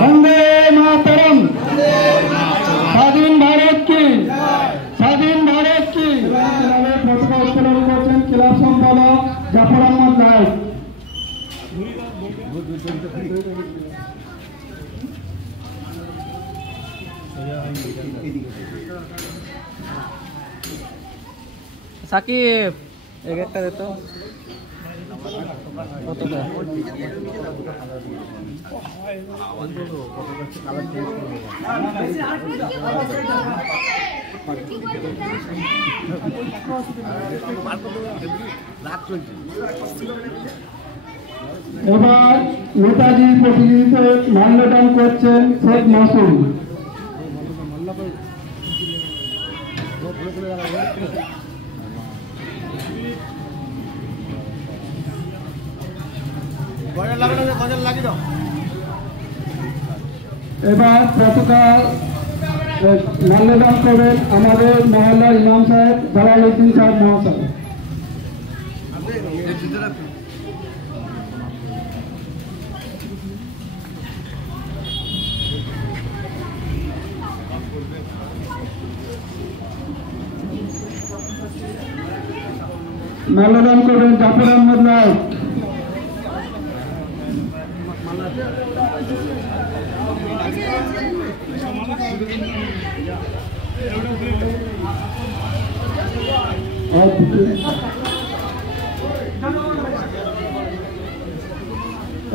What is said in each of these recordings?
वंदे मातरम। स्वाधीन भारत की, स्वाधीन भारत की। पताका उत्तोलन করছেন ক্লাব সম্পাদক জাফর আহমদ নায়েক। সাকিব এক একটা দে তো কতটা এবার নেতাজি প্রতিনিধিত্বে মাল্যদান করছেন শেখ মাসুম। এবার পতাকা মাল্যদান করবেন আমাদের মহল্লার ইমাম সাহেব জালালউদ্দিন সাহেব মহাশয়। মাল্যদান করবেন জাফর আহমদ নায়েক।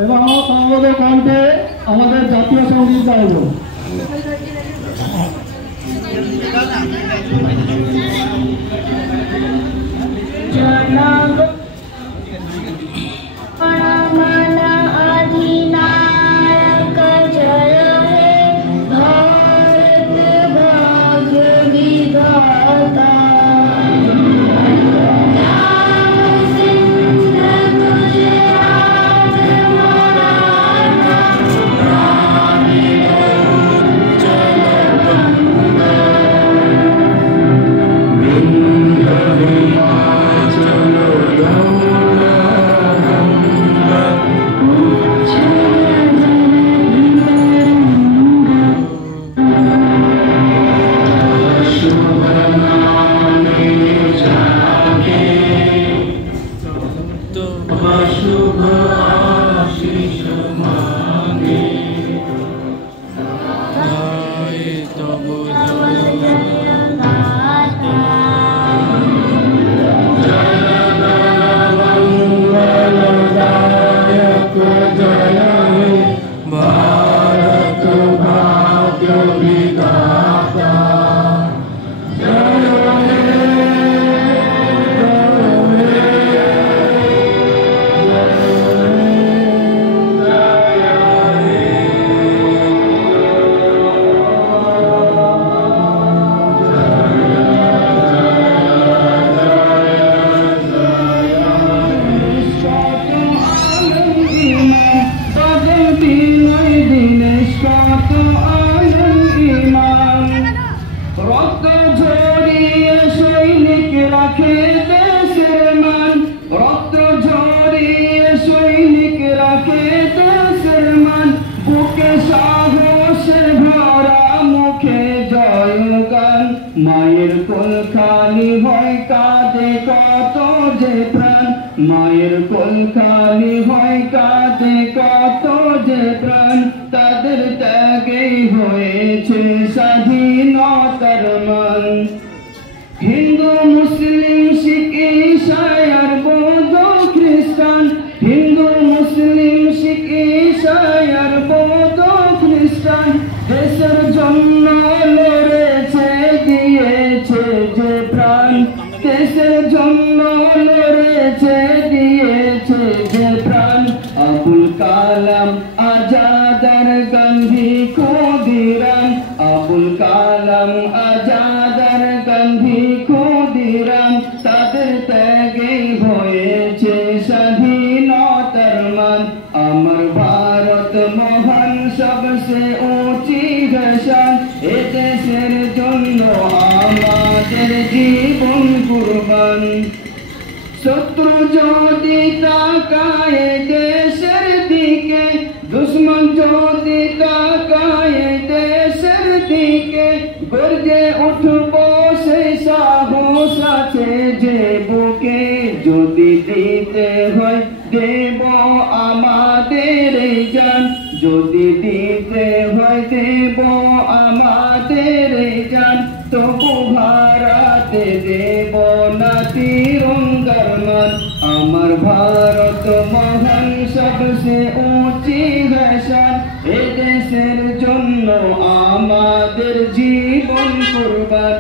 এবং আমাদের কণ্ঠে আমাদের জাতীয় সঙ্গীত গাইব। মায়ের কোল খালি হয় কাঁদে কত যে প্রাণ, মায়ের কোল খালি হয় কাঁদে কত যে প্রাণ, তাদের ত্যাগেই হয়েছে স্বাধীনতার মান। হিন্দু মুসলিম শিখ ঈসাই আর বৌদ্ধ খ্রিস্টান, হিন্দু মুসলিম শিখ ঈসাই আর বৌদ্ধ খ্রিস্টান দেশের জন্য লড়েছে দিয়েছে যে প্রাণ, দেশের জন্য লড়েছে দিয়েছে যে প্রাণ। আবুল কালাম আজাদ আর গান্ধী ক্ষুদিরাম, আবুল কালাম আজাদ আর গান্ধী ক্ষুদিরাম তাদের ত্যাগেই হয়েছে স্বাধীনতার মান। আমার ভারত মহান সবচেয়ে ऊंची শান, এ দেশের জন্য আমাদের জীবন কুরবান। শত্রু যদি তাকায় দেশের দিকে, দুশ্মন উঠব সেই সাহস আছে যে বুকে, যদি দিতে হয় দেব আমাদের জান, যদি দিতে হয় দেব আমাদের জান, তবু ভারতে দেব না তিরঙ্গার মান। আমার ভারত মহান সবসে উঁচি হ্যাঁ, এ দেশের জন্য আমাদের জীবন কুরবান।